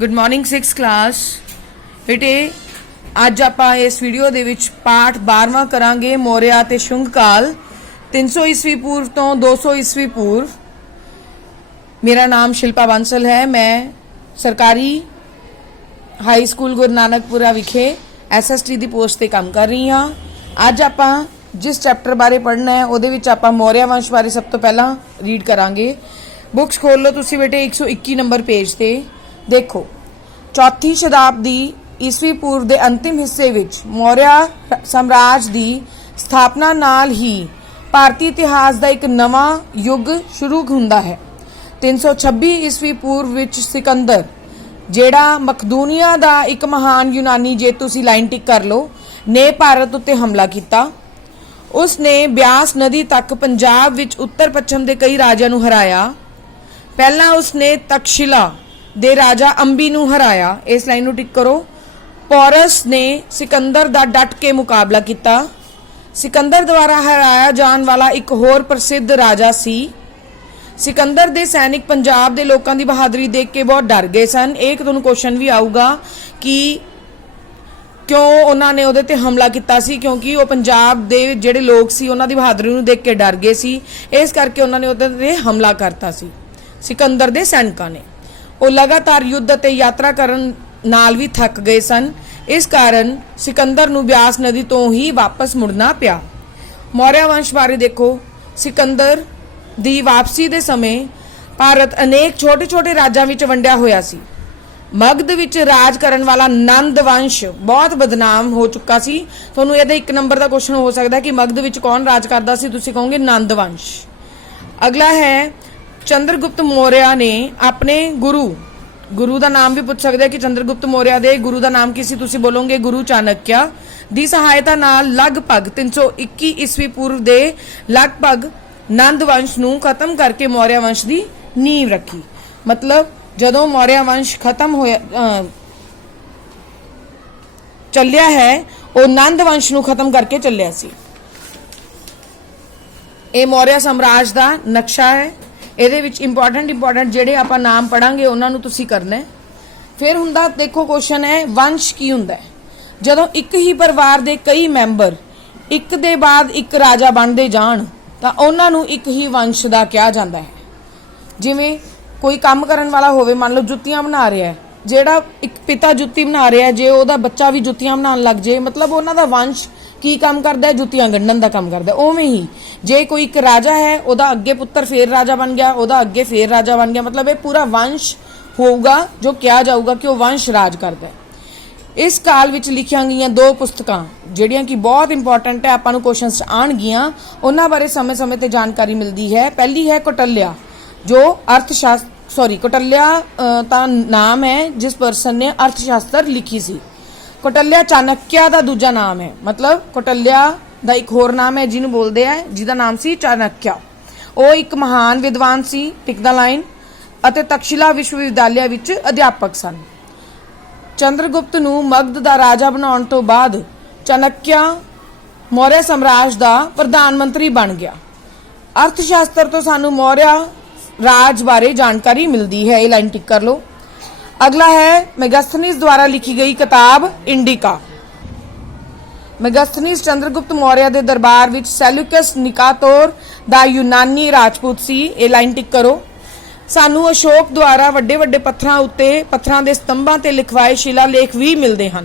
Good morning six class बेटे। ਅੱਜ ਆਪਾਂ ਇਸ ਵੀਡੀਓ ਦੇ ਵਿੱਚ ਪਾਠ 12ਵਾਂ ਕਰਾਂਗੇ ਮੌਰਿਆ ਤੇ ਸ਼ੁੰਗ ਕਾਲ 300 ਈਸਵੀ ਪੂਰਵ ਤੋਂ 200 ਈਸਵੀ ਪੂਰਵ। मेरा नाम शिल्पा बांसल है। मैं सरकारी हाई स्कूल गुरु नानकपुरा विखे SST दी पोस्ट ते काम कर रही हाँ। ਅੱਜ ਆਪਾਂ जिस चैप्टर बारे पढ़ना है ਉਹਦੇ ਵਿੱਚ ਆਪਾਂ ਮੌਰਿਆ वंश बारे सब तो पहला रीड करांगे। बुक्स खोल लो तुसी बेटे 121 नंबर पेज ते। देखो, चौथी शताब्दी ईस्वी पूर्व के अंतिम हिस्से विच मौर्य साम्राज की स्थापना नाल ही भारतीय इतिहास का एक नवा युग शुरू हुंदा है। 326 ईस्वी पूर्व विच सिकंदर जेड़ा मकदूनिया का एक महान यूनानी जे तुसी लाइन टिक कर लो ने भारत उत्ते हमला किया। उसने ब्यास नदी तक पंजाब विच उत्तर पश्चिम के कई राजा नूं हराया। पहला उसने तक्षशिला दे राजा अंबी नूं हराया। इस लाइन नूं टिक करो। पौरस ने सिकंदर दा डट के मुकाबला किया। सिकंदर द्वारा हराया जाने वाला एक होर प्रसिद्ध राजा सी। सिकंदर दे सैनिक पंजाब दे लोकां दी बहादुरी देख के बहुत डर गए सन। एक तुहानूं क्वेश्चन भी आऊगा कि क्यों उन्होंने उहदे ते हमला किया सी, क्योंकि वो पंजाब दे जिहड़े लोग सी उन्हां दी बहादुरी नूं देख के डर गए सी। इस करके उन्होंने उहदे ते हमला करता सी। सिकंदर दे सैनिकां ने वो लगातार युद्ध ते यात्रा करन नाल भी थक गए सन। इस कारण सिकंदर नूं ब्यास नदी तो ही वापस मुड़ना पिया। मौर्य वंश बारे देखो। सिकंदर दी वापसी दे समय भारत अनेक छोटे छोटे राजां विच वंडिया होया सी। मगध विच राज करन वाला नंद वंश बहुत बदनाम हो चुका सी। तुहानूं इहदा एक नंबर का क्वेश्चन हो सकता है कि मगध विच कौन राज करदा सी, तुसीं कहोगे नंद वंश। अगला है चंद्रगुप्त मौर्य ने अपने गुरु का नाम भी पूछ सकते हैं कि चंद्रगुप्त मौर्य दे गुरु का नाम की सी, तुसीं बोलोगे गुरु चाणक्य दी सहायता नाल लगभग 321 ईस्वी पूर्व दे लगभग नंद वंश नूं खत्म करके मौर्य वंश की नींव रखी। मतलब जदों मौर्य वंश खत्म होया चलिया है, वो नंद वंश नूं खत्म करके चलिया सी। ये मौर्य साम्राज का नक्शा है। ਇਹਦੇ ਵਿੱਚ ਇੰਪੋਰਟੈਂਟ ਜਿਹੜੇ ਆਪਾਂ ਨਾਮ ਪੜਾਂਗੇ ਉਹਨਾਂ ਨੂੰ ਤੁਸੀਂ ਕਰਨਾ ਹੈ। ਫਿਰ ਹੁੰਦਾ ਦੇਖੋ ਕੁਐਸਚਨ ਹੈ ਵੰਸ਼ ਕੀ ਹੁੰਦਾ ਹੈ। ਜਦੋਂ ਇੱਕ ਹੀ ਪਰਿਵਾਰ ਦੇ ਕਈ ਮੈਂਬਰ ਇੱਕ ਦੇ ਬਾਅਦ ਇੱਕ ਰਾਜਾ ਬਣਦੇ ਜਾਣ ਤਾਂ ਉਹਨਾਂ ਨੂੰ ਇੱਕ ਹੀ ਵੰਸ਼ ਦਾ ਕਿਹਾ ਜਾਂਦਾ ਹੈ। ਜਿਵੇਂ ਕੋਈ ਕੰਮ ਕਰਨ ਵਾਲਾ ਹੋਵੇ, ਮੰਨ ਲਓ ਜੁੱਤੀਆਂ ਬਣਾ ਰਿਹਾ ਹੈ, ਜਿਹੜਾ ਇੱਕ ਪਿਤਾ ਜੁੱਤੀ ਬਣਾ ਰਿਹਾ ਜੇ ਉਹਦਾ ਬੱਚਾ ਵੀ ਜੁੱਤੀਆਂ ਬਣਾਉਣ ਲੱਗ ਜੇ, ਮਤਲਬ ਉਹਨਾਂ ਦਾ ਵੰਸ਼ की काम करता है, जुत्तियां गंढन का काम करता है। उवें ही जे कोई एक राजा है, ओदा अगे पुत्र फिर राजा बन गया, ओदा अगे फिर राजा बन गया, मतलब ये पूरा वंश होगा जो क्या जाऊगा कि वह वंश राज करता है। इस काल विच लिखिया गई दो पुस्तकां जिहड़ियां कि बहुत इंपॉर्टेंट है, आपां नूं क्वेश्चनस आउणगियां, उन्हां बारे समय समय ते जानकारी मिलती है। पहली है कौटिल्य जो कौटिल्य दा नाम है जिस पर्सन ने अर्थशास्त्र लिखी सी। कौटिल्य चाणक्य का दूजा नाम है, मतलब कौटिल्य का एक होर नाम है जिन्होंने बोलते हैं जिसका नाम सी चाणक्य। वो एक महान विद्वान सी, टिक द लाइन, अते तक्षशिला विश्वविद्यालय विच अध्यापक सन। चंद्रगुप्त नूं मगध का राजा बनाउण तो बाद चाणक्य मौर्य साम्राज का प्रधानमंत्री बन गया। अर्थशास्त्र तो सानू मौर्य राज बारे जानकारी मिलती है। ये लाइन टिक कर लो। अगला है मेगास्थनीज द्वारा लिखी गई किताब इंडिका। मेगास्थनीज चंद्रगुप्त मौर्य के दरबार विच सेल्यूकस निकातोर दा यूनानी राजपूत सी। ये लाइन टिक करो। सानू अशोक द्वारा वड्डे वड्डे पत्थरां दे स्तंभां ते लिखवाए शिलालेख भी मिलते हैं।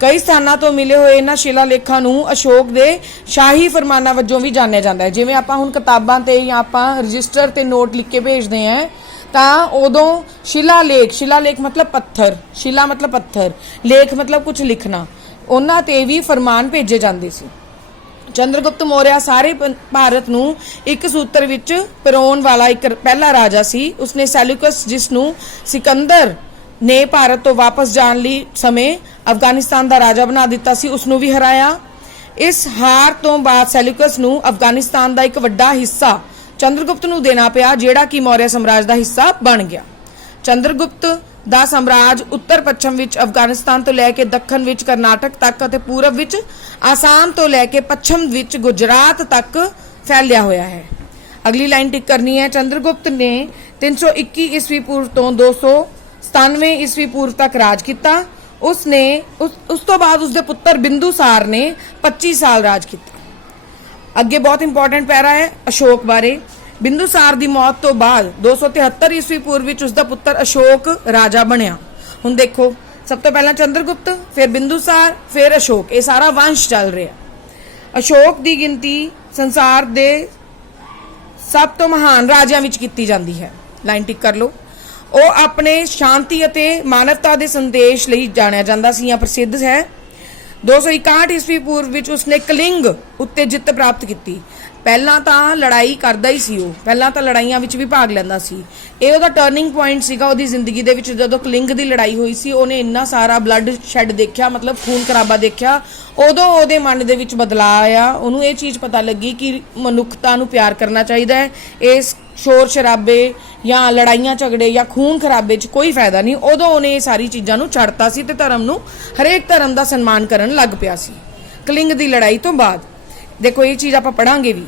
कई स्थानों तो मिले हुए इन्हां शिलालेखां नूं अशोक दे शाही फरमाना वजों भी जानिया जाता है। जिवें आपां हुण किताबां ते या आपां रजिस्टर ते नोट लिख के भेजते हैं ਤਾਂ ਉਦੋਂ शिलालेख मतलब पत्थर, शिला मतलब पत्थर, लेख मतलब कुछ लिखना, ਉਹਨਾਂ ਤੇ ਵੀ फरमान भेजे जाते सी। चंद्रगुप्त मौर्य सारे भारत नूं एक सूत्र विच पिरोण वाला एक पहला राजा सी। उसने सेल्यूकस जिसनूं सिकंदर ने भारत तो वापस जाण लई समय अफगानिस्तान का राजा बना दिता सी, उसनूं भी हराया। इस हार तो बाद सेल्यूकस नूं अफगानिस्तान का एक वड्डा हिस्सा चंद्रगुप्त नूं देना पिया, जिहड़ा कि मौर्य साम्राज का हिस्सा बन गया। चंद्रगुप्त दा साम्राज उत्तर पश्चिम विच अफगानिस्तान तो लैके दक्षिण विच कर्नाटक तक अते पूरब विच आसाम तो लैके पश्चिम विच गुजरात तक फैलिया होया है। अगली लाइन टिक करनी है। चंद्रगुप्त ने 321 ईस्वी पूर्व तो 200 97 ਈਸਵੀ ਪੂਰਵ ਤੱਕ ਰਾਜ ਕੀਤਾ। ਉਸਨੇ ਉਸ ਤੋਂ ਬਾਅਦ ਉਸਦੇ ਪੁੱਤਰ ਬਿੰਦੂਸਾਰ ਨੇ 25 ਸਾਲ ਰਾਜ ਕੀਤਾ। ਅੱਗੇ ਬਹੁਤ ਇੰਪੋਰਟੈਂਟ ਪੈਰਾ ਹੈ ਅਸ਼ੋਕ ਬਾਰੇ। ਬਿੰਦੂਸਾਰ ਦੀ ਮੌਤ ਤੋਂ ਬਾਅਦ 273 ਈਸਵੀ ਪੂਰਵ ਵਿੱਚ ਉਸਦਾ ਪੁੱਤਰ ਅਸ਼ੋਕ ਰਾਜਾ ਬਣਿਆ। ਹੁਣ ਦੇਖੋ, ਸਭ ਤੋਂ ਪਹਿਲਾਂ ਚੰਦਰਗੁਪਤ, ਫਿਰ ਬਿੰਦੂਸਾਰ, ਫਿਰ ਅਸ਼ੋਕ, ਇਹ ਸਾਰਾ ਵੰਸ਼ ਚੱਲ ਰਿਹਾ। ਅਸ਼ੋਕ ਦੀ ਗਿਣਤੀ ਸੰਸਾਰ ਦੇ ਸਭ ਤੋਂ ਮਹਾਨ ਰਾਜਿਆਂ ਵਿੱਚ ਕੀਤੀ ਜਾਂਦੀ ਹੈ। ਲਾਈਨ ਟਿਕ ਕਰ ਲਓ। ਉਹ ਆਪਣੇ ਸ਼ਾਂਤੀ ਅਤੇ ਮਾਨਵਤਾ ਦੇ ਸੰਦੇਸ਼ ਲਈ ਜਾਣਿਆ ਜਾਂਦਾ ਸੀ ਜਾਂ ਪ੍ਰਸਿੱਧ ਹੈ। 261 ਈਸਵੀ ਪੂਰਵ ਵਿੱਚ ਉਸਨੇ ਕਲਿੰਗ ਉੱਤੇ ਜਿੱਤ ਪ੍ਰਾਪਤ ਕੀਤੀ। ਪਹਿਲਾਂ ਤਾਂ ਲੜਾਈ ਕਰਦਾ ਹੀ ਸੀ, ਉਹ ਪਹਿਲਾਂ ਤਾਂ ਲੜਾਈਆਂ ਵਿੱਚ ਵੀ ਭਾਗ ਲੈਂਦਾ ਸੀ। ਇਹ ਉਹਦਾ ਟਰਨਿੰਗ ਪੁਆਇੰਟ ਸੀਗਾ ਉਹਦੀ ਜ਼ਿੰਦਗੀ ਦੇ ਵਿੱਚ। ਜਦੋਂ ਕਲਿੰਗ ਦੀ ਲੜਾਈ ਹੋਈ ਸੀ, ਉਹਨੇ ਇੰਨਾ ਸਾਰਾ ਬਲੱਡ ਸ਼ੈਡ ਦੇਖਿਆ, ਮਤਲਬ ਖੂਨ ਖਰਾਬਾ ਦੇਖਿਆ। ਉਦੋਂ ਉਹਦੇ ਮਨ ਦੇ ਵਿੱਚ ਬਦਲਾਅ ਆਇਆ। ਉਹਨੂੰ ਇਹ ਚੀਜ਼ ਪਤਾ ਲੱਗੀ ਕਿ ਮਨੁੱਖਤਾ ਨੂੰ ਪਿਆਰ ਕਰਨਾ ਚਾਹੀਦਾ ਹੈ। ਇਸ ਸ਼ੋਰ ਸ਼ਰਾਬੇ ਜਾਂ ਲੜਾਈਆਂ ਝਗੜੇ ਜਾਂ ਖੂਨ ਖਰਾਬੇ 'ਚ ਕੋਈ ਫਾਇਦਾ ਨਹੀਂ। ਉਦੋਂ ਉਹਨੇ ਇਹ ਸਾਰੀ ਚੀਜ਼ਾਂ ਨੂੰ ਛੱਡਤਾ ਸੀ ਤੇ ਧਰਮ ਨੂੰ, ਹਰੇਕ ਧਰਮ ਦਾ ਸਨਮਾਨ ਕਰਨ ਲੱਗ ਪਿਆ ਸੀ। ਕਲਿੰਗ ਦੀ ਲੜਾਈ ਤੋਂ ਬਾਅਦ ਦੇਖੋ, ਇਹ ਚੀਜ਼ ਆਪਾਂ ਪੜਾਂਗੇ ਵੀ।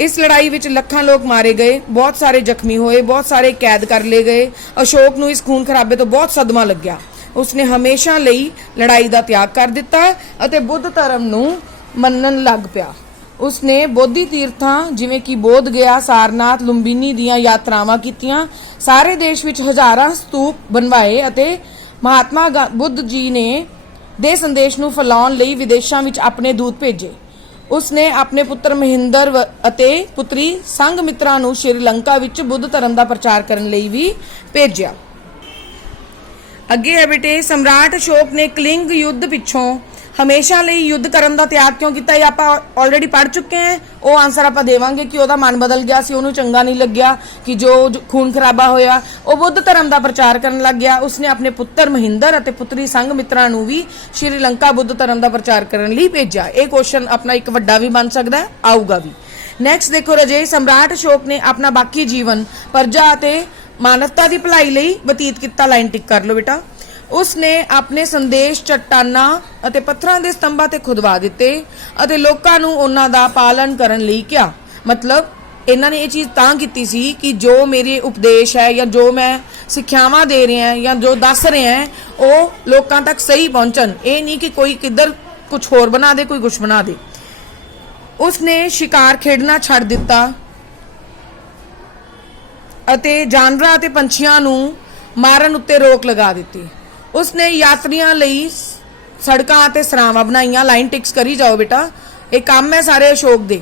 ਇਸ ਲੜਾਈ ਵਿੱਚ ਲੱਖਾਂ ਲੋਕ ਮਾਰੇ ਗਏ, ਬਹੁਤ ਸਾਰੇ ਜ਼ਖਮੀ ਹੋਏ, ਬਹੁਤ ਸਾਰੇ ਕੈਦ ਕਰ ਲਏ ਗਏ। ਅਸ਼ੋਕ ਨੂੰ ਇਸ ਖੂਨ ਖਰਾਬੇ ਤੋਂ ਬਹੁਤ ਸਦਮਾ ਲੱਗਿਆ। ਉਸਨੇ ਹਮੇਸ਼ਾ ਲਈ ਲੜਾਈ ਦਾ ਤਿਆਗ ਕਰ ਦਿੱਤਾ ਅਤੇ ਬੁੱਧ ਧਰਮ ਨੂੰ ਮੰਨਣ ਲੱਗ ਪਿਆ। ਉਸਨੇ ਬੋਧੀ ਤੀਰਥਾਂ ਜਿਵੇਂ ਕਿ ਬੋਧ ਗਿਆ, ਸਾਰਨਾਥ, ਲੁੰਬਿਨੀ ਦੀਆਂ ਯਾਤਰਾਵਾਂ ਕੀਤੀਆਂ। ਸਾਰੇ ਦੇਸ਼ ਵਿੱਚ ਹਜ਼ਾਰਾਂ ਸਤੂਪ ਬਣਵਾਏ ਅਤੇ ਮਹਾਤਮਾ ਬੁੱਧ ਜੀ ਨੇ ਦੇ ਸੰਦੇਸ਼ ਨੂੰ ਫੈਲਾਉਣ ਲਈ ਵਿਦੇਸ਼ਾਂ ਵਿੱਚ ਆਪਣੇ ਦੂਤ ਭੇਜੇ। ਉਸਨੇ ਆਪਣੇ ਪੁੱਤਰ ਮਹਿੰਦਰ ਅਤੇ ਪੁੱਤਰੀ ਸੰਘਮਿਤਰਾ ਨੂੰ ਸ਼੍ਰੀਲੰਕਾ ਵਿੱਚ ਬੁੱਧ ਧਰਮ ਦਾ ਪ੍ਰਚਾਰ ਕਰਨ ਲਈ ਵੀ ਭੇਜਿਆ। ਅੱਗੇ ਹੈ ਬੇਟੇ, ਸਮਰਾਟ ਅਸ਼ੋਕ ਨੇ ਕਲਿੰਗ ਯੁੱਧ ਪਿੱਛੋਂ ਹਮੇਸ਼ਾ ਲਈ ਯੁੱਧ ਕਰਨ ਦਾ ਤਿਆਗ ਕਿਉਂ ਕੀਤਾ? ਇਹ ਆਪਾਂ ਆਲਰੇਡੀ ਪੜ੍ਹ ਚੁੱਕੇ ਹਾਂ। ਉਹ ਆਨਸਰ ਆਪਾਂ ਦੇਵਾਂਗੇ ਕਿ ਉਹਦਾ ਮਨ ਬਦਲ ਗਿਆ ਸੀ, ਉਹਨੂੰ ਚੰਗਾ ਨਹੀਂ ਲੱਗਿਆ ਕਿ ਜੋ ਖੂਨ ਖਰਾਬਾ ਹੋਇਆ। ਉਹ ਬੁੱਧ ਧਰਮ ਦਾ ਪ੍ਰਚਾਰ ਕਰਨ ਲੱਗ ਗਿਆ। ਉਸਨੇ ਆਪਣੇ ਪੁੱਤਰ ਮਹਿੰਦਰ ਅਤੇ ਪੁੱਤਰੀ ਸੰਘਮਿਤਰਾ ਨੂੰ ਵੀ ਸ਼੍ਰੀਲੰਕਾ ਬੁੱਧ ਧਰਮ ਦਾ ਪ੍ਰਚਾਰ ਕਰਨ ਲਈ ਭੇਜਿਆ। ਇਹ ਕੁਐਸਚਨ ਆਪਣਾ ਇੱਕ ਵੱਡਾ ਵੀ ਬਣ ਸਕਦਾ ਹੈ, ਆਊਗਾ ਵੀ। ਨੈਕਸਟ ਦੇਖੋ ਰਾਜੇ, ਸਮਰਾਟ ਅਸ਼ੋਕ ਨੇ ਆਪਣਾ ਬਾਕੀ ਜੀਵਨ ਪ੍ਰਜਾ ਅਤੇ ਮਾਨਵਤਾ ਦੀ ਭਲਾਈ ਲਈ ਬਤੀਤ ਕੀਤਾ। ਲਾਈਨ ਟਿਕ ਕਰ ਲਓ ਬੇਟਾ। ਉਸਨੇ ਆਪਣੇ ਸੰਦੇਸ਼ ਚੱਟਾਨਾਂ ਅਤੇ ਪੱਥਰਾਂ ਦੇ ਸਤੰਭਾਂ ਤੇ ਖੁਦਵਾ ਦਿੱਤੇ ਅਤੇ ਲੋਕਾਂ ਨੂੰ ਉਹਨਾਂ ਦਾ ਪਾਲਣ ਕਰਨ ਲਈ ਕਿਹਾ। ਮਤਲਬ ਇਹਨਾਂ ਨੇ ਇਹ ਚੀਜ਼ ਤਾਂ ਕੀਤੀ ਸੀ ਕਿ ਜੋ ਮੇਰੇ ਉਪਦੇਸ਼ ਹੈ ਜਾਂ ਜੋ ਮੈਂ ਸਿੱਖਿਆਵਾਂ ਦੇ ਰਿਹਾ ਜਾਂ ਜੋ ਦੱਸ ਰਿਹਾ ਉਹ ਲੋਕਾਂ ਤੱਕ ਸਹੀ ਪਹੁੰਚਣ। ਇਹ ਨਹੀਂ ਕਿ ਕੋਈ ਕਿੱਧਰ ਕੁਝ ਹੋਰ ਬਣਾ ਦੇ, ਕੋਈ ਕੁਝ ਬਣਾ ਦੇ। ਉਸਨੇ ਸ਼ਿਕਾਰ ਖੇਡਣਾ ਛੱਡ ਦਿੱਤਾ ਅਤੇ ਜਾਨਵਰਾਂ ਅਤੇ ਪੰਛੀਆਂ ਨੂੰ ਮਾਰਨ ਉੱਤੇ ਰੋਕ ਲਗਾ ਦਿੱਤੀ। ਉਸਨੇ ਯਾਤਰੀਆਂ ਲਈ ਸੜਕਾਂ ਅਤੇ ਸਰਾਵਾਂ ਬਣਾਈਆਂ। ਲਾਈਨ ਟਿਕਸ ਕਰੀ ਜਾਓ ਬੇਟਾ, ਇਹ ਕੰਮ ਹੈ ਸਾਰੇ ਅਸ਼ੋਕ ਦੇ।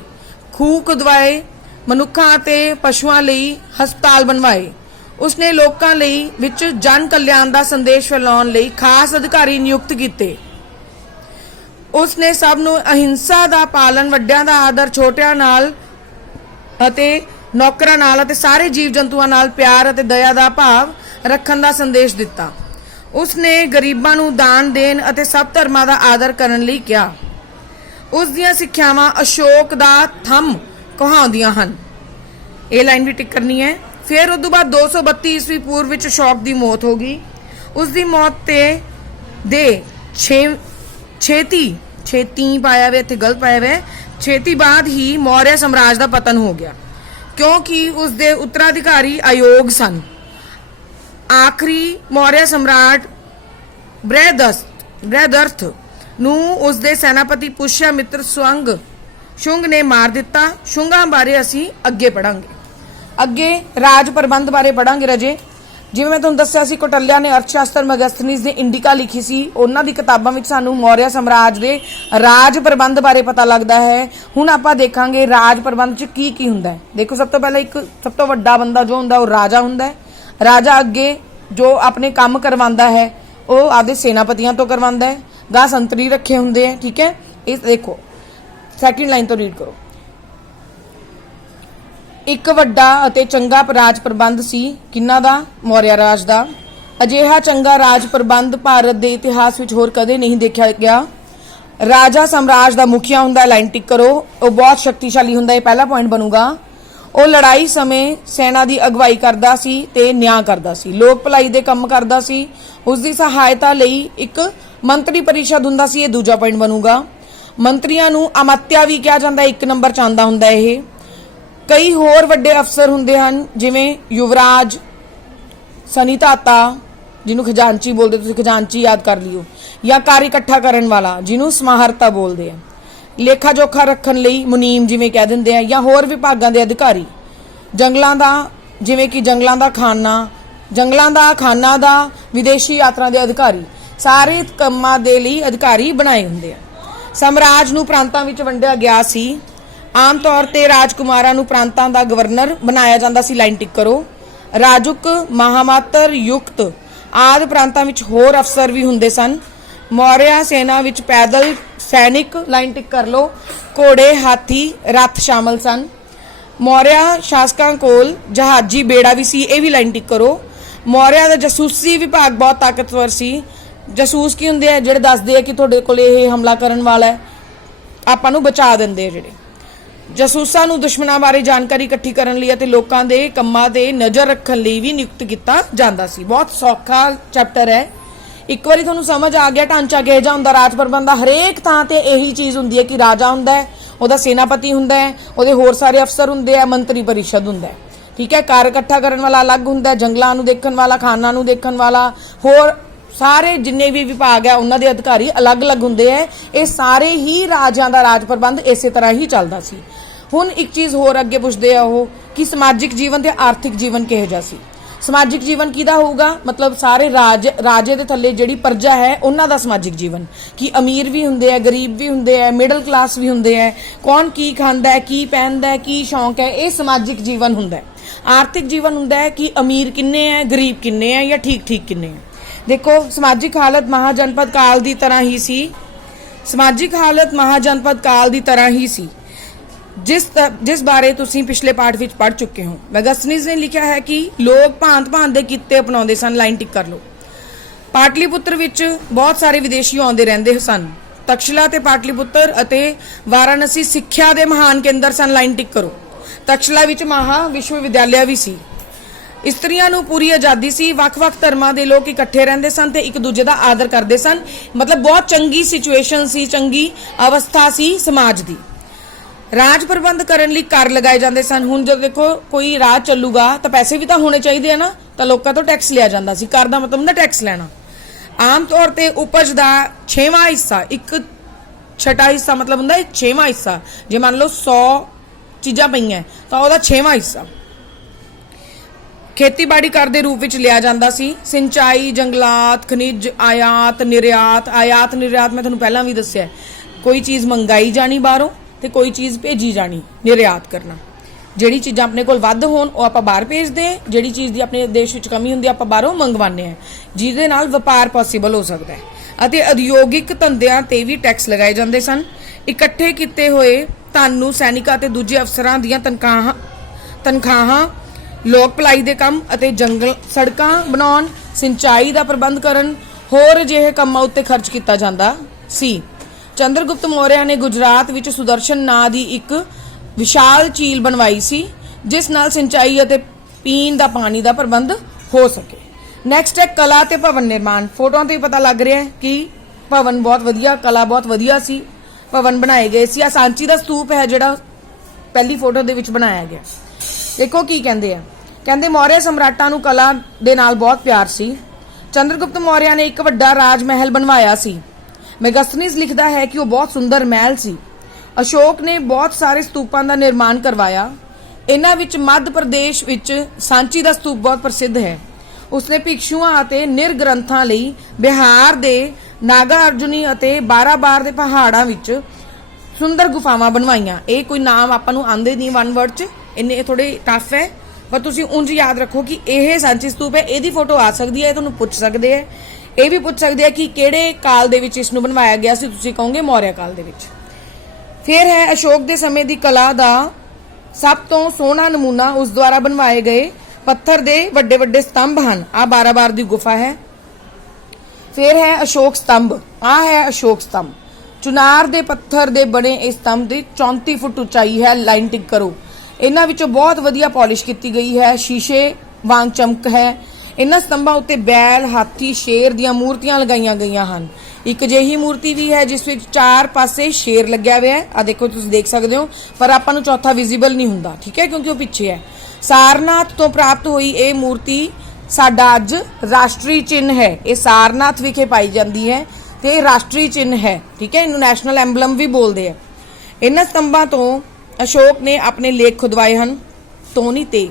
ਖੂਹ ਖੁਦਵਾਏ, ਮਨੁੱਖਾਂ ਅਤੇ ਪਸ਼ੂਆਂ ਲਈ ਹਸਪਤਾਲ ਬਣਵਾਏ। ਉਸਨੇ ਲੋਕਾਂ ਲਈ ਵਿੱਚ ਜਨ ਕਲਿਆਣ ਦਾ ਸੰਦੇਸ਼ ਫੈਲਾਉਣ ਲਈ ਖਾਸ ਅਧਿਕਾਰੀ ਨਿਯੁਕਤ ਕੀਤੇ। ਉਸਨੇ ਸਭ ਨੂੰ ਅਹਿੰਸਾ ਦਾ ਪਾਲਣ, ਵੱਡਿਆਂ ਦਾ ਆਦਰ, ਛੋਟਿਆਂ ਨਾਲ ਅਤੇ ਨੌਕਰਾਂ ਨਾਲ ਅਤੇ ਸਾਰੇ ਜੀਵ ਜੰਤੂਆਂ ਨਾਲ ਪਿਆਰ ਅਤੇ ਦਇਆ ਦਾ ਭਾਵ ਰੱਖਣ ਦਾ ਸੰਦੇਸ਼ ਦਿੱਤਾ। ਉਸਨੇ ਗਰੀਬਾਂ ਨੂੰ ਦਾਨ ਦੇਣ ਅਤੇ ਸਭ ਧਰਮਾਂ ਦਾ ਆਦਰ ਕਰਨ ਲਈ ਕਿਹਾ। ਉਸ ਦੀਆਂ ਸਿੱਖਿਆਵਾਂ ਅਸ਼ੋਕ ਦਾ ਥੰਮ ਕਹਾਉਂਦੀਆਂ ਹਨ। ਇਹ ਲਾਈਨ ਵੀ ਟਿਕ ਕਰਨੀ ਹੈ। ਫਿਰ ਉਸ ਤੋਂ ਬਾਅਦ 232 ਈਸਵੀ ਪੂਰਵ ਵਿੱਚ ਅਸ਼ੋਕ ਦੀ ਮੌਤ ਹੋ ਗਈ। ਉਸ ਦੀ ਮੌਤ ਦੇ ਛੇਤੀ ਪਾਇਆ ਵੇ, ਇੱਥੇ ਗਲਤ ਪਾਇਆ ਵੇ, ਛੇਤੀ ਬਾਅਦ ਹੀ ਮੌਰਿਆ ਸਾਮਰਾਜ ਦਾ ਪਤਨ ਹੋ ਗਿਆ ਕਿਉਂਕਿ ਉਸ ਦੇ ਉੱਤਰਾਧਿਕਾਰੀ ਅਯੋਗ ਸਨ। ਆਖਰੀ ਮੌਰਿਆ ਸਮਰਾਟ ਬ੍ਰਹਦਰਥ ਨੂੰ ਉਸ ਦੇ ਸੈਨਾਪਤੀ ਪੁਸ਼ਯਮਿੱਤਰ ਸ਼ੁੰਗ ਨੇ ਮਾਰ ਦਿੱਤਾ। ਸ਼ੁੰਗਾਂ ਬਾਰੇ ਅਸੀਂ ਅੱਗੇ ਪੜਾਂਗੇ। ਅੱਗੇ ਰਾਜ ਪ੍ਰਬੰਧ ਬਾਰੇ ਪੜਾਂਗੇ ਰਾਜੇ। ਜਿਵੇਂ ਮੈਂ ਤੁਹਾਨੂੰ ਦੱਸਿਆ ਸੀ, ਕੌਟਲਿਆ ਨੇ ਅਰਥਸ਼ਾਸਤਰ, ਮੈਗਸਥਨੀਜ਼ ਨੇ ਇੰਡਿਕਾ ਲਿਖੀ ਸੀ। ਉਹਨਾਂ ਦੀ ਕਿਤਾਬਾਂ ਵਿੱਚ ਸਾਨੂੰ ਮੌਰਿਆ ਸਾਮਰਾਜ ਦੇ ਰਾਜ ਪ੍ਰਬੰਧ ਬਾਰੇ ਪਤਾ ਲੱਗਦਾ ਹੈ। ਹੁਣ ਆਪਾਂ ਦੇਖਾਂਗੇ ਰਾਜ ਪ੍ਰਬੰਧ 'ਚ ਕੀ ਕੀ ਹੁੰਦਾ ਹੈ। ਦੇਖੋ, ਸਭ ਤੋਂ ਪਹਿਲਾਂ ਇੱਕ ਸਭ ਤੋਂ ਵੱਡਾ ਬੰਦਾ ਜੋ ਹੁੰਦਾ ਉਹ ਰਾਜਾ ਹੁੰਦਾ ਹੈ। ਰਾਜਾ ਅੱਗੇ ਜੋ ਆਪਣੇ ਕੰਮ ਕਰਵਾਉਂਦਾ ਹੈ ਉਹ ਆਪਦੇ ਸੈਨਾਪਤੀਆਂ ਤੋਂ ਕਰਵਾਉਂਦਾ ਹੈ। ਗਾਹ ਸੰਤਰੀ ਰੱਖੇ ਹੁੰਦੇ ਹੈ, ਠੀਕ ਹੈ। ਇਹ ਦੇਖੋ, ਸੈਕਿੰਡ ਲਾਈਨ ਤੋਂ ਰੀਡ ਕਰੋ। ਇੱਕ ਵੱਡਾ ਅਤੇ ਚੰਗਾ ਰਾਜ ਪ੍ਰਬੰਧ ਸੀ ਕਿਹਨਾਂ ਦਾ? ਮੌਰਿਆ ਰਾਜ ਦਾ। ਅਜਿਹਾ ਚੰਗਾ ਰਾਜ ਪ੍ਰਬੰਧ ਭਾਰਤ ਦੇ ਇਤਿਹਾਸ ਵਿੱਚ ਹੋਰ ਕਦੇ ਨਹੀਂ ਦੇਖਿਆ ਗਿਆ। ਰਾਜਾ ਸਾਮਰਾਜ ਦਾ ਮੁਖੀਆ ਹੁੰਦਾ। ਲਾਈਨ ਟਿਕ ਕਰੋ। ਉਹ ਬਹੁਤ ਸ਼ਕਤੀਸ਼ਾਲੀ ਹੁੰਦਾ। ਇਹ ਪਹਿਲਾ ਪੁਆਇੰਟ ਬਣੂਗਾ। ਉਹ ਲੜਾਈ ਸਮੇਂ ਸੈਨਾ ਦੀ ਅਗਵਾਈ ਕਰਦਾ ਸੀ ਤੇ ਨਿਆਂ ਕਰਦਾ ਸੀ, ਲੋਕ ਭਲਾਈ ਦੇ ਕੰਮ ਕਰਦਾ ਸੀ। ਉਸ ਦੀ ਸਹਾਇਤਾ ਲਈ ਇੱਕ ਮੰਤਰੀ ਪਰਿਸ਼ਦ ਹੁੰਦਾ ਸੀ। ਇਹ ਦੂਜਾ ਪੁਆਇੰਟ ਬਣੂਗਾ। ਮੰਤਰੀਆਂ ਨੂੰ ਅਮਾਤਿਆ ਵੀ ਕਿਹਾ ਜਾਂਦਾ। 1 ਨੰਬਰ 'ਚ ਆਉਂਦਾ ਹੁੰਦਾ ਇਹ। ਕਈ ਹੋਰ ਵੱਡੇ ਅਫਸਰ ਹੁੰਦੇ ਹਨ ਜਿਵੇਂ ਯੁਵਰਾਜ, ਸਨੀਤਾਤਾ, ਜਿਹਨੂੰ ਖਜ਼ਾਨਚੀ ਬੋਲਦੇ, ਤੁਸੀਂ ਖਜ਼ਾਨਚੀ ਯਾਦ ਕਰ ਲਿਓ, ਜਾਂ ਕਰ ਇਕੱਠਾ ਕਰਨ ਵਾਲਾ ਜਿਹਨੂੰ ਸਮਾਹਰਤਾ ਬੋਲਦੇ ਆ, ਲੇਖਾ ਜੋਖਾ ਰੱਖਣ ਲਈ ਮੁਨੀਮ ਜਿਵੇਂ ਕਹਿ ਦਿੰਦੇ ਆ, ਜਾਂ ਹੋਰ ਵਿਭਾਗਾਂ ਦੇ ਅਧਿਕਾਰੀ, ਜੰਗਲਾਂ ਦਾ ਜਿਵੇਂ ਕਿ ਜੰਗਲਾਂ ਦਾ ਖਾਨਾ ਦਾ, ਵਿਦੇਸ਼ੀ ਯਾਤਰਾ ਦੇ ਅਧਿਕਾਰੀ, ਸਾਰੇ ਕੰਮਾਂ ਦੇ ਲਈ ਅਧਿਕਾਰੀ ਬਣਾਏ ਹੁੰਦੇ ਆ। ਸਾਮਰਾਜ ਨੂੰ ਪ੍ਰਾਂਤਾਂ ਵਿੱਚ ਵੰਡਿਆ ਗਿਆ ਸੀ। ਆਮ ਤੌਰ ਤੇ ਰਾਜਕੁਮਾਰਾਂ ਨੂੰ ਪ੍ਰਾਂਤਾਂ ਦਾ ਗਵਰਨਰ ਬਣਾਇਆ ਜਾਂਦਾ ਸੀ। ਲਾਈਨ ਟਿਕ ਕਰੋ। ਰਾਜੁਕ, ਮਹਾਮਾਤਰ, ਯੁਕਤ ਆਦਿ ਪ੍ਰਾਂਤਾਂ ਵਿੱਚ ਹੋਰ ਅਫਸਰ ਵੀ ਹੁੰਦੇ ਸਨ। ਮੌਰਿਆ ਸੈਨਾ ਵਿੱਚ ਪੈਦਲ ਸੈਨਿਕ, ਲਾਈਨ ਟਿਕ ਕਰ ਲਓ, ਘੋੜੇ, ਹਾਥੀ, ਰੱਥ ਸ਼ਾਮਲ ਸਨ। ਮੌਰਿਆ ਸ਼ਾਸਕਾਂ ਕੋਲ ਜਹਾਜ਼ੀ ਬੇੜਾ ਵੀ ਸੀ, ਇਹ ਵੀ ਲਾਈਨ ਟਿਕ ਕਰੋ। ਮੌਰਿਆ ਦਾ ਜਾਸੂਸੀ ਵਿਭਾਗ ਬਹੁਤ ਤਾਕਤਵਰ ਸੀ। ਜਾਸੂਸ ਕੀ ਹੁੰਦੇ ਆ? ਜਿਹੜੇ ਦੱਸਦੇ ਆ ਕਿ ਤੁਹਾਡੇ ਕੋਲ ਇਹ ਹਮਲਾ ਕਰਨ ਵਾਲਾ ਹੈ, ਆਪਾਂ ਨੂੰ ਬਚਾ ਦਿੰਦੇ ਆ। ਜਿਹੜੇ ਜਾਸੂਸਾਂ ਨੂੰ ਦੁਸ਼ਮਣਾਂ ਬਾਰੇ ਜਾਣਕਾਰੀ ਇਕੱਠੀ ਕਰਨ ਲਈ ਅਤੇ ਲੋਕਾਂ ਦੇ ਕੰਮਾਂ ਤੇ ਨਜ਼ਰ ਰੱਖਣ ਲਈ ਵੀ ਨਿਯੁਕਤ ਕੀਤਾ ਜਾਂਦਾ ਸੀ। ਬਹੁਤ ਸੌਖਾ ਚੈਪਟਰ ਹੈ। ਇੱਕ ਵਾਰੀ ਤੁਹਾਨੂੰ ਸਮਝ ਆ ਗਿਆ ਢਾਂਚਾ ਕਿਹੋ ਜਿਹਾ ਹੁੰਦਾ ਰਾਜ ਪ੍ਰਬੰਧ ਦਾ, ਹਰੇਕ ਥਾਂ ਤੇ ਇਹੀ ਚੀਜ਼ ਹੁੰਦੀ ਹੈ ਕਿ ਰਾਜਾ ਹੁੰਦਾ ਹੈ, ਉਹਦਾ ਸੈਨਾਪਤੀ ਹੁੰਦਾ ਹੈ, ਉਹਦੇ ਹੋਰ ਸਾਰੇ ਅਫਸਰ ਹੁੰਦੇ ਆ, ਮੰਤਰੀ ਪਰਿਸ਼ਦ ਹੁੰਦਾ ਹੈ, ਠੀਕ ਹੈ। ਕਰ ਇਕੱਠਾ ਕਰਨ ਵਾਲਾ ਅਲੱਗ ਹੁੰਦਾ, ਜੰਗਲਾਂ ਨੂੰ ਦੇਖਣ ਵਾਲਾ, ਖਾਨਾਂ ਨੂੰ ਦੇਖਣ ਵਾਲਾ, ਹੋਰ ਸਾਰੇ ਜਿੰਨੇ ਵੀ ਵਿਭਾਗ ਹੈ ਉਹਨਾਂ ਦੇ ਅਧਿਕਾਰੀ ਅਲੱਗ-ਅਲੱਗ ਹੁੰਦੇ ਆ। ਇਹ ਸਾਰੇ ਹੀ ਰਾਜਾਂ ਦਾ ਰਾਜ ਪ੍ਰਬੰਧ ਇਸੇ ਤਰ੍ਹਾਂ ਹੀ ਚੱਲਦਾ ਸੀ। ਹੁਣ ਇੱਕ ਚੀਜ਼ ਹੋਰ ਅੱਗੇ ਪੁੱਛਦੇ ਆ ਉਹ ਕਿ ਸਮਾਜਿਕ ਜੀਵਨ ਤੇ ਆਰਥਿਕ ਜੀਵਨ ਕਿਹੋ ਜਿਹਾ ਸੀ। ਸਮਾਜਿਕ ਜੀਵਨ ਕਿਹਦਾ ਹੋਊਗਾ? ਮਤਲਬ ਸਾਰੇ ਰਾਜੇ ਦੇ ਥੱਲੇ ਜਿਹੜੀ ਪ੍ਰਜਾ ਹੈ ਉਹਨਾਂ ਦਾ ਸਮਾਜਿਕ ਜੀਵਨ, ਕਿ ਅਮੀਰ ਵੀ ਹੁੰਦੇ ਆ, ਗਰੀਬ ਵੀ ਹੁੰਦੇ ਆ, ਮਿਡਲ ਕਲਾਸ ਵੀ ਹੁੰਦੇ ਆ, ਕੌਣ ਕੀ ਖਾਂਦਾ ਹੈ, ਕੀ ਪਹਿਨਦਾ ਹੈ, ਕੀ ਸ਼ੌਂਕ ਹੈ, ਇਹ ਸਮਾਜਿਕ ਜੀਵਨ ਹੁੰਦਾ ਹੈ। ਆਰਥਿਕ ਜੀਵਨ ਹੁੰਦਾ ਹੈ ਕਿ ਅਮੀਰ ਕਿੰਨੇ ਹੈ, ਗਰੀਬ ਕਿੰਨੇ ਹੈ, ਜਾਂ ਠੀਕ ਕਿੰਨੇ ਹੈ। ਦੇਖੋ ਸਮਾਜਿਕ ਹਾਲਤ ਮਹਾਜਨਪਦ ਕਾਲ ਦੀ ਤਰ੍ਹਾਂ ਹੀ ਸੀ। ਸਮਾਜਿਕ ਹਾਲਤ ਮਹਾਜਨਪਦ ਕਾਲ ਦੀ ਤਰ੍ਹਾਂ ਹੀ ਸੀ ਜਿਸ ਬਾਰੇ ਤੁਸੀਂ ਪਿਛਲੇ ਪਾਠ ਵਿੱਚ ਪੜ੍ਹ ਚੁੱਕੇ ਹੋ। ਮੈਗਸਥਨੀਜ਼ ਨੇ ਲਿਖਿਆ ਹੈ ਕਿ ਲੋਕ ਭਾਂਤ-ਭਾਂਤ ਦੇ ਕਿੱਤੇ ਅਪਣਾਉਂਦੇ ਸਨ। ਲਾਈਨ ਟਿਕ ਕਰ ਲਓ। ਪਾਟਲੀਪੁੱਤਰ ਵਿੱਚ ਬਹੁਤ ਸਾਰੇ ਵਿਦੇਸ਼ੀ ਆਉਂਦੇ ਰਹਿੰਦੇ ਸਨ। ਤਕਸ਼ਲਾ ਤੇ ਪਾਟਲੀਪੁੱਤਰ ਅਤੇ ਵਾਰਾਣਸੀ ਸਿੱਖਿਆ ਦੇ ਮਹਾਨ ਕੇਂਦਰ ਸਨ। ਲਾਈਨ ਟਿਕ ਕਰੋ। ਤਕਸ਼ਲਾ ਵਿੱਚ ਮਹਾ ਵਿਸ਼ਵ ਵਿਦਿਆਲਿਆ ਵੀ ਸੀ। ਇਸਤਰੀਆਂ ਨੂੰ ਪੂਰੀ ਆਜ਼ਾਦੀ ਸੀ। ਵੱਖ-ਵੱਖ ਧਰਮਾਂ ਦੇ ਲੋਕ ਇਕੱਠੇ ਰਹਿੰਦੇ ਸਨ ਤੇ ਇੱਕ ਦੂਜੇ ਦਾ ਆਦਰ ਕਰਦੇ ਸਨ। ਮਤਲਬ ਬਹੁਤ ਚੰਗੀ ਸਿਚੁਏਸ਼ਨ ਸੀ, ਚੰਗੀ ਅਵਸਥਾ ਸੀ ਸਮਾਜ ਦੀ। ਰਾਜ ਪ੍ਰਬੰਧ ਕਰਨ ਲਈ ਕਰ ਲਗਾਏ ਜਾਂਦੇ ਸਨ। ਹੁਣ ਜਦੋਂ ਦੇਖੋ ਕੋਈ ਰਾਜ ਚੱਲੂਗਾ ਤਾਂ ਪੈਸੇ ਵੀ ਤਾਂ ਹੋਣੇ ਚਾਹੀਦੇ ਆ ਨਾ, ਤਾਂ ਲੋਕਾਂ ਤੋਂ ਟੈਕਸ ਲਿਆ ਜਾਂਦਾ ਸੀ। ਕਰ ਦਾ ਮਤਲਬ ਹੁੰਦਾ ਟੈਕਸ ਲੈਣਾ। ਆਮ ਤੌਰ ਤੇ ਉਪਜ ਦਾ 6ਵਾਂ ਹਿੱਸਾ, 1/6 ਹਿੱਸਾ ਮਤਲਬ ਹੁੰਦਾ 6ਵਾਂ ਹਿੱਸਾ। ਜੇ ਮੰਨ ਲਓ 100 ਚੀਜ਼ਾਂ ਪਈਆਂ ਤਾਂ ਉਹਦਾ 6ਵਾਂ ਹਿੱਸਾ ਖੇਤੀਬਾੜੀ ਕਰ ਦੇ ਰੂਪ ਵਿੱਚ ਲਿਆ ਜਾਂਦਾ ਸੀ। ਸਿੰਚਾਈ, ਜੰਗਲਾਤ, ਖਣਿਜ, ਆਯਾਤ ਨਿਰਯਾਤ। ਆਯਾਤ ਨਿਰਯਾਤ ਮੈਂ ਤੁਹਾਨੂੰ ਪਹਿਲਾਂ ਵੀ ਦੱਸਿਆ, ਕੋਈ ਚੀਜ਼ ਮੰਗਾਈ ਜਾਣੀ ਬਾਹਰੋਂ ਤੇ ਕੋਈ ਚੀਜ਼ ਭੇਜੀ ਜਾਣੀ, ਨਿਰਯਾਤ ਕਰਨਾ। ਜਿਹੜੀ ਚੀਜ਼ਾਂ ਆਪਣੇ ਕੋਲ ਵੱਧ ਹੋਣ ਉਹ ਆਪਾਂ ਬਾਹਰ ਭੇਜਦੇ ਹਾਂ, ਜਿਹੜੀ ਚੀਜ਼ ਦੀ ਆਪਣੇ ਦੇਸ਼ ਵਿੱਚ ਕਮੀ ਹੁੰਦੀ ਆਪਾਂ ਬਾਹਰੋਂ ਮੰਗਵਾਉਂਦੇ ਹਾਂ, ਜਿਹਦੇ ਨਾਲ ਵਪਾਰ ਪੋਸੀਬਲ ਹੋ ਸਕਦਾ ਹੈ। ਅਤੇ ਉਦਯੋਗਿਕ ਧੰਦਿਆਂ ਤੇ ਵੀ ਟੈਕਸ ਲਗਾਏ ਜਾਂਦੇ ਸਨ। ਇਕੱਠੇ ਕੀਤੇ ਹੋਏ ਧਨ ਨੂੰ ਸੈਨਿਕਾਂ ਤੇ ਦੂਜੇ ਅਫਸਰਾਂ ਦੀਆਂ ਤਨਖਾਹਾਂ, ਲੋਕ ਭਲਾਈ ਦੇ ਕੰਮ ਅਤੇ ਜੰਗਲ ਸੜਕਾਂ ਬਣਾਉਣ, ਸਿੰਚਾਈ ਦਾ ਪ੍ਰਬੰਧ ਕਰਨ, ਹੋਰ ਅਜਿਹੇ ਕੰਮਾਂ ਉੱਤੇ ਖਰਚ ਕੀਤਾ ਜਾਂਦਾ ਸੀ। ਚੰਦਰਗੁਪਤ ਮੌਰਿਆ ਨੇ ਗੁਜਰਾਤ ਵਿੱਚ ਸੁਦਰਸ਼ਨ ਨਾਂ ਦੀ ਇੱਕ ਵਿਸ਼ਾਲ ਝੀਲ ਬਣਵਾਈ ਸੀ, ਜਿਸ ਨਾਲ ਸਿੰਚਾਈ ਅਤੇ ਪੀਣ ਦਾ ਪਾਣੀ ਦਾ ਪ੍ਰਬੰਧ ਹੋ ਸਕੇ। ਨੈਕਸਟ ਹੈ ਕਲਾ ਤੇ ਭਵਨ ਨਿਰਮਾਣ। ਫੋਟੋਆਂ ਤੋਂ ਹੀ ਪਤਾ ਲੱਗ ਰਿਹਾ ਹੈ ਕਿ ਭਵਨ ਬਹੁਤ ਵਧੀਆ, ਕਲਾ ਬਹੁਤ ਵਧੀਆ ਸੀ, ਭਵਨ ਬਣਾਏ ਗਏ ਸੀ। ਆ ਸਾਂਚੀ ਦਾ ਸਤੂਪ ਹੈ ਜਿਹੜਾ ਪਹਿਲੀ ਫੋਟੋ ਦੇ ਵਿੱਚ ਬਣਾਇਆ ਗਿਆ। ਦੇਖੋ ਕੀ ਕਹਿੰਦੇ ਆ, ਕਹਿੰਦੇ ਮੌਰਿਆ ਸਮਰਾਟਾਂ ਨੂੰ ਕਲਾ ਦੇ ਨਾਲ ਬਹੁਤ ਪਿਆਰ ਸੀ। ਚੰਦਰਗੁਪਤ ਮੌਰਿਆ ਨੇ ਇੱਕ ਵੱਡਾ ਰਾਜ ਮਹਿਲ ਬਣਵਾਇਆ ਸੀ। ਮੈਗਸਥਨੀਜ਼ ਲਿਖਦਾ ਹੈ ਕਿ ਉਹ ਬਹੁਤ ਸੁੰਦਰ ਮਹਿਲ ਸੀ। ਅਸ਼ੋਕ ਨੇ ਬਹੁਤ ਸਾਰੇ ਸਤੂਪਾਂ ਦਾ ਨਿਰਮਾਣ ਕਰਵਾਇਆ। ਇਹਨਾਂ ਵਿੱਚ ਮੱਧ ਪ੍ਰਦੇਸ਼ ਵਿੱਚ ਸਾਂਚੀ ਦਾ ਸਤੂਪ ਬਹੁਤ ਪ੍ਰਸਿੱਧ ਹੈ। ਉਸਨੇ ਭਿਕਸ਼ੂਆਂ ਅਤੇ ਨਿਰਗ੍ਰੰਥਾਂ ਲਈ ਬਿਹਾਰ ਦੇ ਨਾਗਾ ਅਰਜੁਨੀ ਅਤੇ ਬਾਰਾਬਾਰ ਦੇ ਪਹਾੜਾਂ ਵਿੱਚ ਸੁੰਦਰ ਗੁਫਾਵਾਂ ਬਣਵਾਈਆਂ। ਇਹ ਕੋਈ ਨਾਮ ਆਪਾਂ ਨੂੰ ਆਂਦੇ ਨਹੀਂ ਵਨ ਵਰਡ 'ਚ, ਇਹਨੇ ਥੋੜੇ ਟਫ ਹੈ, ਪਰ ਤੁਸੀਂ ਉਂਝ ਯਾਦ ਰੱਖੋ ਕਿ ਇਹ ਸਾਂਚੀ ਸਤੂਪ ਹੈ। ਇਹਦੀ ਫੋਟੋ ਆ ਸਕਦੀ ਹੈ, ਤੁਹਾਨੂੰ ਪੁੱਛ ਸਕਦੇ ਹੈ। ਇਹ ਵੀ ਪੁੱਛ ਸਕਦੇ ਆ ਕਿ ਕਿਹੜੇ ਕਾਲ ਦੇ ਵਿੱਚ ਇਸ ਨੂੰ ਬਣਵਾਇਆ ਗਿਆ ਸੀ, ਤੁਸੀਂ ਕਹੋਗੇ ਮੌਰਿਆ ਕਾਲ ਦੇ ਵਿੱਚ। ਫਿਰ ਹੈ ਅਸ਼ੋਕ ਦੇ ਸਮੇਂ ਦੀ ਕਲਾ ਦਾ ਸਭ ਤੋਂ ਸੋਹਣਾ ਨਮੂਨਾ ਉਸ ਦੁਆਰਾ ਬਣਵਾਏ ਗਏ ਪੱਥਰ ਦੇ ਵੱਡੇ ਵੱਡੇ ਸਤੰਭ ਹਨ। ਆ ਬਾਰਾਬਾਰ ਦੀ ਗੁਫਾ ਹੈ। ਫਿਰ ਹੈ ਅਸ਼ੋਕ ਸਤੰਭ। ਆ ਹੈ ਅਸ਼ੋਕ ਸਤੰਭ। ਚੁਨਾਰ ਦੇ ਪੱਥਰ ਦੇ ਬਣੇ ਇਸ ਸਤੰਭ ਦੀ 34 ਫੁੱਟ ਉਚਾਈ ਹੈ। ਲਾਈਨ ਟਿਕ ਕਰੋ। ਇਹਨਾਂ ਵਿੱਚੋਂ ਬਹੁਤ ਵਧੀਆ ਪਾਲਿਸ਼ ਕੀਤੀ ਗਈ ਹੈ, ਸ਼ੀਸ਼ੇ ਵਾਂਗ ਚਮਕ ਹੈ। ਇਹਨਾਂ ਸਤੰਭਾਂ ਉੱਤੇ ਬੈਲ, ਹਾਥੀ, ਸ਼ੇਰ ਦੀਆਂ ਮੂਰਤੀਆਂ ਲਗਾਈਆਂ ਗਈਆਂ ਹਨ। ਇੱਕ ਜਿਹੀ ਮੂਰਤੀ ਵੀ ਹੈ ਜਿਸ ਵਿੱਚ 4 ਪਾਸੇ ਸ਼ੇਰ ਲੱਗਿਆ ਹੋਇਆ ਹੈ। ਆ ਦੇਖੋ, ਤੁਸੀਂ ਦੇਖ ਸਕਦੇ ਹੋ, ਪਰ ਆਪਾਂ ਨੂੰ ਚੌਥਾ ਵਿਜ਼ੀਬਲ ਨਹੀਂ ਹੁੰਦਾ, ਠੀਕ ਹੈ, ਕਿਉਂਕਿ ਉਹ ਪਿੱਛੇ ਹੈ। ਸਾਰਨਾਥ ਤੋਂ ਪ੍ਰਾਪਤ ਹੋਈ ਇਹ ਮੂਰਤੀ ਸਾਡਾ ਅੱਜ ਰਾਸ਼ਟਰੀ ਚਿੰਨ੍ਹ ਹੈ। ਇਹ ਸਾਰਨਾਥ ਵਿਖੇ ਪਾਈ ਜਾਂਦੀ ਹੈ ਤੇ ਇਹ ਰਾਸ਼ਟਰੀ ਚਿੰਨ੍ਹ ਹੈ। ਠੀਕ ਹੈ, ਇਹਨੂੰ ਨੈਸ਼ਨਲ ਐਂਬਲਮ ਵੀ ਬੋਲਦੇ ਆ। ਇਹਨਾਂ ਸਤੰਭਾਂ ਤੋਂ ਅਸ਼ੋਕ ਨੇ ਆਪਣੇ ਲੇਖ ਖੁਦਵਾਏ ਹਨ ਤੋਨੀ ਤੇ।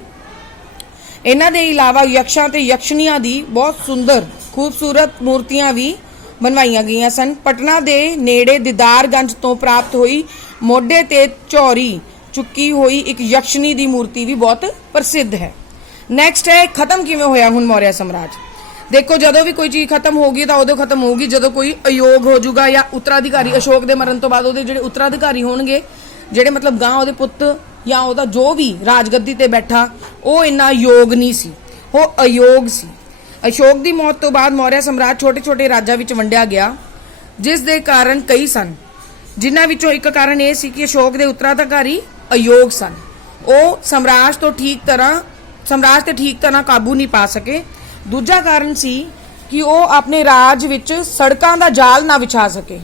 ਇਹਨਾਂ ਦੇ ਇਲਾਵਾ ਯਕਸ਼ਾਂ ਤੇ ਯਕਸ਼ਣੀਆਂ ਦੀ ਬਹੁਤ ਸੁੰਦਰ ਖੂਬਸੂਰਤ ਮੂਰਤੀਆਂ ਵੀ ਬਣਵਾਈਆਂ ਗਈਆਂ ਸਨ। ਪਟਨਾ ਦੇ ਨੇੜੇ ਦੀਦਾਰਗੰਜ ਤੋਂ ਪ੍ਰਾਪਤ ਹੋਈ ਮੋਢੇ ਤੇ ਝੌਰੀ ਚੁੱਕੀ ਹੋਈ ਇੱਕ ਯਕਸ਼ਣੀ ਦੀ ਮੂਰਤੀ ਵੀ ਬਹੁਤ ਪ੍ਰਸਿੱਧ ਹੈ। ਨੈਕਸਟ ਹੈ ਖਤਮ ਕਿਵੇਂ ਹੋਇਆ ਹੁਣ ਮੌਰਿਆ ਸਾਮਰਾਜ। ਦੇਖੋ, ਜਦੋਂ ਵੀ ਕੋਈ ਚੀਜ਼ ਖਤਮ ਹੋਗੀ ਤਾਂ ਉਦੋਂ ਖਤਮ ਹੋਊਗੀ ਜਦੋਂ ਕੋਈ ਅਯੋਗ ਹੋ ਜਾਊਗਾ ਜਾਂ ਉੱਤਰਾਧਿਕਾਰੀ ਅਸ਼ੋਕ ਦੇ ਮਰਨ ਤੋਂ ਬਾਅਦ ਉਹਦੇ ਜਿਹੜੇ ਉੱਤਰਾਧਿਕਾਰੀ ਹੋਣਗੇ, ਜਿਹੜੇ ਮਤਲਬ ਗਾਂ ਉਹਦੇ ਪੁੱਤ ਜਾਂ ਉਹਦਾ ਜੋ ਵੀ ਰਾਜਗੱਦੀ ਤੇ ਬੈਠਾ, ਉਹ ਇੰਨਾ ਯੋਗ ਨਹੀਂ ਸੀ, ਉਹ ਅਯੋਗ ਸੀ। ਅਸ਼ੋਕ ਦੀ ਮੌਤ ਤੋਂ ਬਾਅਦ ਮੌਰਿਆ ਸਾਮਰਾਜ ਛੋਟੇ ਛੋਟੇ ਰਾਜਾਂ ਵਿੱਚ ਵੰਡਿਆ ਗਿਆ, ਜਿਸ ਦੇ ਕਾਰਨ ਕਈ ਸਨ। ਜਿਨ੍ਹਾਂ ਵਿੱਚੋਂ ਇੱਕ ਕਾਰਨ ਇਹ ਸੀ ਕਿ ਅਸ਼ੋਕ ਦੇ ਉੱਤਰਾਧਿਕਾਰੀ ਅਯੋਗ ਸਨ। ਉਹ ਸਾਮਰਾਜ ਤੇ ਠੀਕ ਤਰ੍ਹਾਂ ਕਾਬੂ ਨਹੀਂ ਪਾ ਸਕੇ। ਦੂਜਾ ਕਾਰਨ ਸੀ ਕਿ ਉਹ ਆਪਣੇ ਰਾਜ ਵਿੱਚ ਸੜਕਾਂ ਦਾ ਜਾਲ ਨਾ ਵਿਛਾ ਸਕੇ।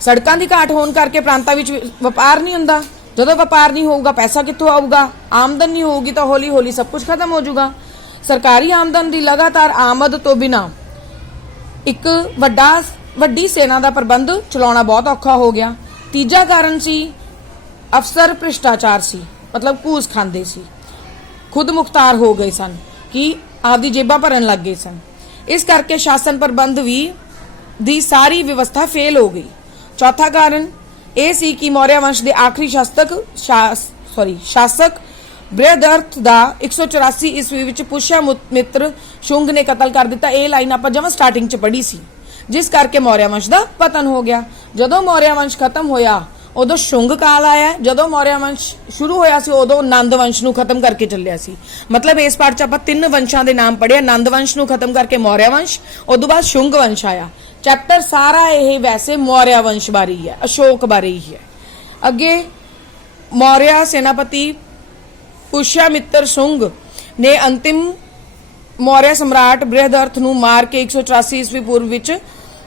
ਸੜਕਾਂ ਦੀ ਘਾਟ ਹੋਣ ਕਰਕੇ ਪ੍ਰਾਂਤਾਂ ਵਿੱਚ ਵਪਾਰ ਨਹੀਂ ਹੁੰਦਾ। ਜਦੋਂ ਵਪਾਰ ਨਹੀਂ ਹੋਊਗਾ, ਪੈਸਾ ਕਿੱਥੋਂ ਆਊਗਾ? ਆਮਦਨ ਨਹੀਂ ਹੋਊਗੀ ਤਾਂ ਹੌਲੀ ਹੌਲੀ ਸਭ ਕੁਝ ਖਤਮ ਹੋ ਜਾਊਗਾ। ਸਰਕਾਰੀ ਆਮਦਨ ਦੀ ਲਗਾਤਾਰ ਆਮਦ ਤੋਂ ਬਿਨਾਂ ਇੱਕ ਵੱਡੀ ਸੈਨਾ ਦਾ ਪ੍ਰਬੰਧ ਚਲਾਉਣਾ ਬਹੁਤ ਔਖਾ ਹੋ ਗਿਆ। ਤੀਜਾ ਕਾਰਨ ਸੀ ਅਫਸਰ ਭ੍ਰਿਸ਼ਟਾਚਾਰ ਸੀ, ਮਤਲਬ ਘੂਸ ਖਾਂਦੇ ਸੀ, ਖੁਦ ਮੁਖਤਾਰ ਹੋ ਗਏ ਸਨ ਕਿ ਆਪਦੀ ਜੇਬਾਂ ਭਰਨ ਲੱਗ ਗਏ ਸਨ। ਇਸ ਕਰਕੇ ਸ਼ਾਸਨ ਪ੍ਰਬੰਧ ਦੀ ਸਾਰੀ ਵਿਵਸਥਾ ਫੇਲ ਹੋ ਗਈ। ਚੌਥਾ ਕਾਰਨ ਇਹ ਸੀ ਕਿ ਮੌਰਿਆ ਵੰਸ਼ ਦੇ ਆਖਰੀ ਸ਼ਾਸਕ ਬ੍ਰਿਹਦਰਥ ਦਾ 184 ਈਸਵੀ ਵਿੱਚ ਪੁਸ਼ਯਮਿੱਤਰ ਸ਼ੁੰਗ ਨੇ ਕਤਲ ਕਰ ਦਿੱਤਾ। ਇਹ ਲਾਈਨ ਆਪਾਂ ਜਮਾਂ ਸਟਾਰਟਿੰਗ 'ਚ ਪੜ੍ਹੀ ਸੀ, ਜਿਸ ਕਰਕੇ ਮੌਰਿਆ ਵੰਸ਼ ਦਾ ਪਤਨ ਹੋ ਗਿਆ। ਜਦੋਂ ਮੌਰਿਆ ਵੰਸ਼ ਖਤਮ ਹੋਇਆ ਉਦੋਂ ਸ਼ੁੰਗ ਕਾਲ ਆਇਆ। ਜਦੋਂ ਮੌਰਿਆ ਵੰਸ਼ ਸ਼ੁਰੂ ਹੋਇਆ ਸੀ ਉਦੋਂ ਨੰਦ ਵੰਸ਼ ਨੂੰ ਖਤਮ ਕਰਕੇ ਚੱਲਿਆ ਸੀ। ਮਤਲਬ ਇਸ ਪਾਰਟ 'ਚ ਆਪਾਂ 3 ਵੰਸ਼ਾਂ ਦੇ ਨਾਮ ਪੜ੍ਹੇ। ਨੰਦ ਵੰਸ਼ ਨੂੰ ਖਤਮ ਕਰਕੇ ਮੌਰਿਆ ਵੰਸ਼, ਉਦੋਂ ਬਾਅਦ ਸ਼ੁੰਗ ਵੰਸ਼ ਆਇਆ। ਚੈਪਟਰ ਸਾਰਾ ਇਹ ਵੈਸੇ ਮੌਰਿਆ ਵੰਸ਼ ਬਾਰੇ ਹੀ ਹੈ, ਅਸ਼ੋਕ ਬਾਰੇ ਹੀ ਹੈ। ਅੱਗੇ ਮੌਰਿਆ ਸੈਨਾਪਤੀ ਪੁਸ਼ਯਮਿੱਤਰ ਸ਼ੁੰਗ ਨੇ ਅੰਤਿਮ ਮੌਰਿਆ ਸਮਰਾਟ ਬ੍ਰਿਹਦਰਥ ਨੂੰ ਮਾਰ ਕੇ 184 ਈਸਵੀ ਪੂਰਵ ਵਿੱਚ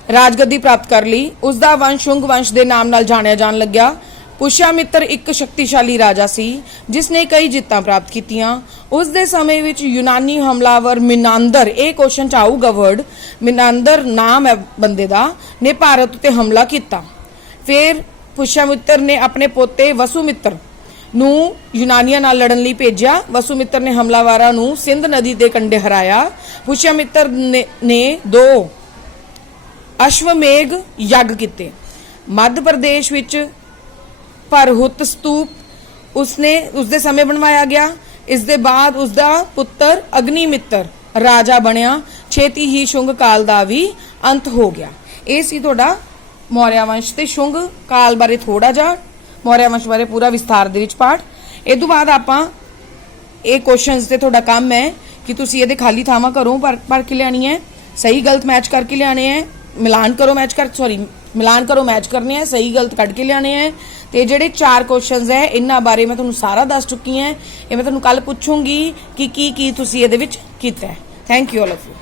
ਰਾਜਗੱਦੀ ਪ੍ਰਾਪਤ ਕਰ ਲਈ। ਉਸ ਦਾ ਵੰਸ਼ ਸ਼ੁੰਗ ਵੰਸ਼ ਦੇ ਨਾਮ ਨਾਲ ਜਾਣਿਆ ਜਾਣ ਲੱਗਿਆ। ਪੁਸ਼ਯਮਿੱਤਰ ਇੱਕ ਸ਼ਕਤੀਸ਼ਾਲੀ ਰਾਜਾ ਸੀ ਜਿਸ ਨੇ ਕਈ ਜਿੱਤਾਂ ਪ੍ਰਾਪਤ ਕੀਤੀਆਂ। ਉਸ ਦੇ ਸਮੇਂ ਵਿੱਚ ਯੂਨਾਨੀ ਹਮਲਾਵਰ ਮਿਨਾਂਦਰ, ਇਹ ਕੁਐਸਚਨ ਚ ਆਊਗਾ ਵਰਡ, ਮਿਨਾਂਦਰ ਨਾਮ ਹੈ ਬੰਦੇ ਦਾ, ਨੇ ਭਾਰਤ ਉੱਤੇ ਹਮਲਾ ਕੀਤਾ। ਫਿਰ ਪੁਸ਼ਯਮਿੱਤਰ ਨੇ ਆਪਣੇ ਪੋਤੇ ਵਸੂਮਿੱਤਰ ਨੂੰ ਯੂਨਾਨੀਆਂ ਨਾਲ ਲੜਨ ਲਈ ਭੇਜਿਆ। ਵਸੂਮਿੱਤਰ ਨੇ ਹਮਲਾਵਰਾਂ ਨੂੰ ਸਿੰਧ ਨਦੀ ਦੇ ਕੰਢੇ ਹਰਾਇਆ। ਪੁਸ਼ਯਮਿੱਤਰ ਨੇ 2 ਅਸ਼ਵਮੇਘ ਯੱਗ ਕੀਤੇ। ਮੱਧ ਪ੍ਰਦੇਸ਼ ਵਿੱਚ ਭਰਹੁਤ ਸਤੂਪ ਉਸਦੇ ਸਮੇਂ ਬਣਵਾਇਆ ਗਿਆ। ਇਸ ਦੇ ਬਾਅਦ ਉਸਦਾ ਪੁੱਤਰ ਅਗਨੀਮਿੱਤਰ ਰਾਜਾ ਬਣਿਆ। ਛੇਤੀ ਹੀ ਸ਼ੁੰਗ ਕਾਲ ਦਾ ਵੀ ਅੰਤ ਹੋ ਗਿਆ। ਇਹ ਸੀ ਤੁਹਾਡਾ ਮੌਰਿਆ ਵੰਸ਼ ਤੇ ਸ਼ੁੰਗ ਕਾਲ ਬਾਰੇ ਥੋੜਾ ਜਿਹਾ, ਮੌਰਿਆ ਵੰਸ਼ ਬਾਰੇ ਪੂਰਾ ਵਿਸਥਾਰ ਦੇ ਵਿੱਚ ਪਾਠ। ਇਹ ਤੋਂ ਬਾਅਦ ਆਪਾਂ ਇਹ ਕੁਐਸਚਨਸ ਤੇ ਤੁਹਾਡਾ ਕੰਮ ਹੈ ਕਿ ਤੁਸੀਂ ਇਹਦੇ ਖਾਲੀ ਥਾਵਾਂ ਘਰੋਂ ਭਰ ਕੇ ਲਿਆਣੀ ਹੈ, ਸਹੀ ਗਲਤ ਮੈਚ ਕਰਕੇ ਲਿਆਣੇ ਹੈ, ਮਿਲਾਨ ਕਰੋ ਮੈਚ ਕਰਨੇ ਹੈ, ਸਹੀ ਗਲਤ ਕੱਢ ਕੇ ਲਿਆਣੇ ਹੈ। ਤੇ ਜਿਹੜੇ 4 ਕੁਐਸਚਨਸ ਹੈ ਇਹਨਾਂ ਬਾਰੇ ਮੈਂ ਤੁਹਾਨੂੰ ਸਾਰਾ ਦੱਸ ਚੁੱਕੀ ਹਾਂ। ਇਹ ਮੈਂ ਤੁਹਾਨੂੰ ਕੱਲ ਪੁੱਛੂੰਗੀ ਕਿ ਕੀ ਤੁਸੀਂ ਇਹਦੇ ਵਿੱਚ ਕੀਤਾ ਹੈ। Thank you all of you.